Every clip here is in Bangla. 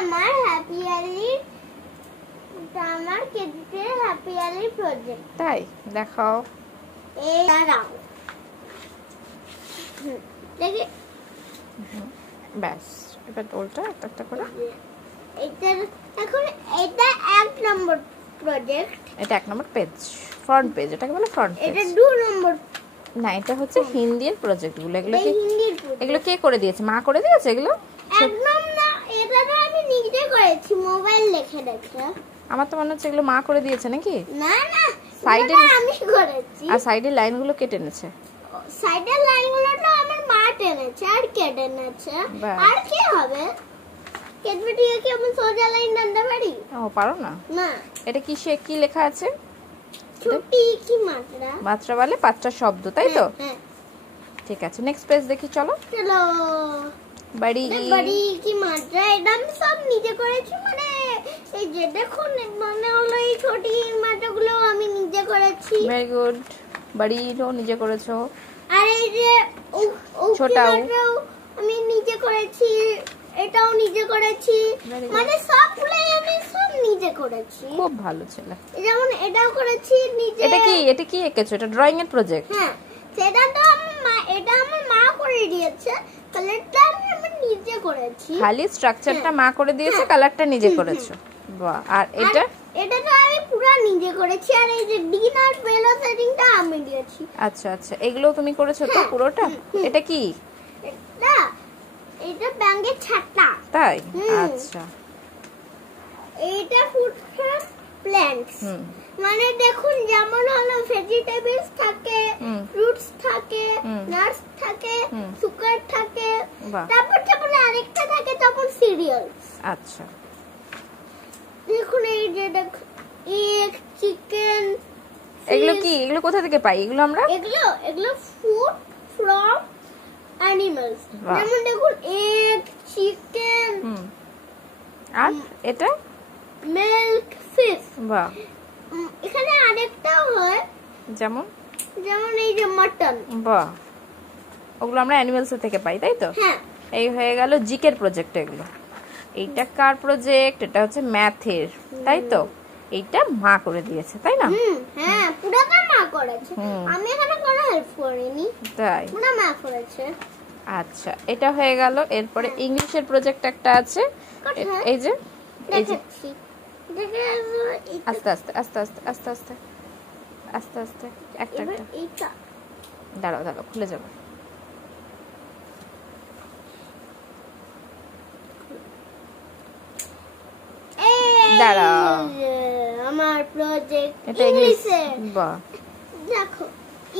আমার হ্যাপি ইয়ারলি, আমার কেজিতে হ্যাপি ইয়ারলি প্রজেক্ট। তাই দেখাও। এই দাঁড়াও, দেখি ব্যাস, এবার ওলটা একটা একটা করে। এটা এখন এটা 1 নম্বর প্রজেক্ট, এটা 1 নম্বর পেজ, ফ্রন্ট পেজ, এটাকে বলে ফ্রন্ট পেজ। এটা 2 নম্বর। না, এটা হচ্ছে হিন্দির প্রজেক্ট গুলো। এগুলো কি হিন্দির এগুলো কে করে দিয়েছে? মা করে দিয়েছে এগুলো? একদম না, এটা তো আমি নিজে করেছি মোবাইল দেখে দেখে। আমার তো মনে হচ্ছে এগুলো মা করে দিয়েছে নাকি? না না, সাইডে আমি করেছি। আর সাইডের লাইনগুলো কেটে এনেছে। সাইডের লাইনগুলো তো আমার মা টেনেছে আর কেটে এনেছে। আর কি হবে? কেটে দিয়ে কি আমি সোজা লাইন টানতে পারি? ও পারো না? না। এটা কি কি লেখা আছে? ছুটি কি মাত্রা? মাত্রা বলে 5টা শব্দ, তাই তো? হ্যাঁ। ঠিক আছে, নেক্সট পেজ দেখি চলো। চলো। বাড়ি বাড়ি কি মাত্রা? এটা আমি সব নিজে করেছি, মানে এই যে দেখুন, মানে হলো এই ছোটি মাত্রাগুলো আমি নিজে করেছি। Very good. বাড়িও নিজে করেছো। আর এই যে ছোটাও আমি নিজে করেছি, এটাও নিজে করেছি, মানে সবগুলাই আমি সব নিজে করেছি। খুব ভালো ছেলে। যেমন এটাও করেছি নিজে। এটা কি এঁকেছো? এটা ড্রয়িং এর প্রজেক্ট? হ্যাঁ, সেটা তো এটা আমার মা করে দিয়েছে, কালারটা আমি নিজে করেছি। খালি স্ট্রাকচারটা মা করে দিয়েছে, কালারটা নিজে করেছো। বাহ। আর এটা তো আমি পুরো নিজে করেছি, আর এই যে ডিন আর বেলো সেটিংটা আমি দিয়েছি। আচ্ছা আচ্ছা, এগুলো তুমি করেছো তো পুরোটা? এটা কি? এটা ব্যাঙের ছাতা। তাই? আচ্ছা। এইটা ফুড প্ল্যান্টস, মানে দেখুন যেমন হলো ভেজিটেবলস থাকে, ফ্রুটস থাকে, নাটস থাকে, সুগার থাকে, তারপর যখন আরেকটা থাকে তখন সিরিয়ালস। আচ্ছা। দেখুন এই যে দেখুন এগ, চিকেন। এগুলো কোথা থেকে পাই এগুলো আমরা? এগুলো ফুড ফ্রম অ্যানিমালস। যেমন দেখুন এগ, চিকেন। আর এটা মিল্ক, ফিশ। বাহ। এখানে আরেকটাও হয়, যেমন এই যে মাটন। বাহ। ওগুলো আমরা অ্যানিমালস থেকে পাই, তাই তো? হ্যাঁ। এই হয়ে গেল জিকের প্রজেক্ট। এগুলো এইটা কার প্রজেক্ট? এটা হচ্ছে ম্যাথের, তাই তো? এইটা মা করে দিয়েছে, তাই না? হ্যাঁ, পুরোটা মা করেছে, আমি এখানে কোনো হেল্প করিনি। তাই? পুরো মা করেছে। আচ্ছা, এটা হয়ে গেল। এরপরে ইংলিশের প্রজেক্ট একটা আছে, এই যে দেখাচ্ছি। আস্তে আস্তে আস্তে আস্তে আস্তে আস্তে আস্তে আস্তে একটা একটা দাঁড়াও খুলে যাবে। দাঁড়াও, আমার প্রজেক্ট এটা ইংলিশে। বাহ। দেখো,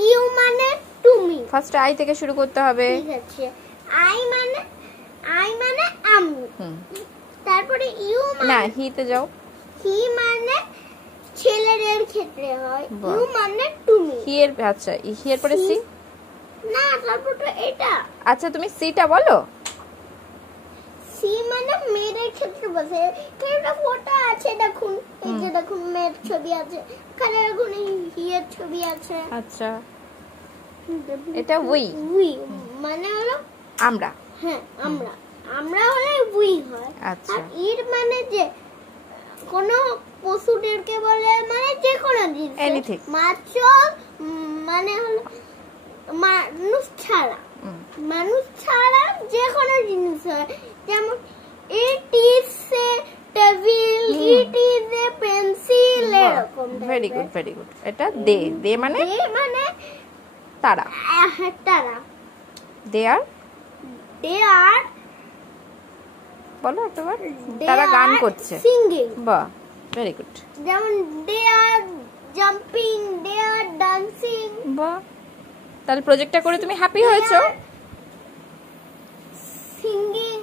ইউ মানে তুমি। ফার্স্ট আই থেকে শুরু করতে হবে। ঠিক আছে। আই মানে আমি। তারপরে ইউ মানে না, হি তে যাও। হি মানে ছেলেদের ক্ষেত্রে হয়। ইউ মানে তুমি। হি এর, আচ্ছা, হি এর পরে সি। না, তারপর তো এটা। আচ্ছা, তুমি সিটা বলো। সি মানে মেয়েদের ক্ষেত্রে বসে। একটা ফটো আছে দেখুন, এই যে দেখুন মেয়ের ছবি আছে, এখানে দেখুন হি এর ছবি আছে। আচ্ছা, এটা উই মানে হলো আমরা। হ্যাঁ, আমরা হলে উই হয়। আচ্ছা। আর ইর মানে যে কোনো পশুদেরকে বলে, মানে যে কোনো জিনিস, এনিথিং। মাছ মানে হলো মানুষ ছাড়া যে কোনো জিনিস হয়। যেমন it is a table, it is a pencil, এরকম। Very good. এটা দে মানে তারা। দে আর বলো একবার। তারা গান করছে, সিঙ্গিং। বাহ, ভেরি গুড। যেমন দে আর জাম্পিং, দে আর ডান্সিং। বাহ। তাহলে প্রজেক্টটা করে তুমি হ্যাপি হয়েছো? সিঙ্গিং।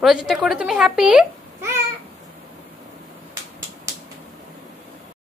প্রজেক্টটা করে তুমি হ্যাপি?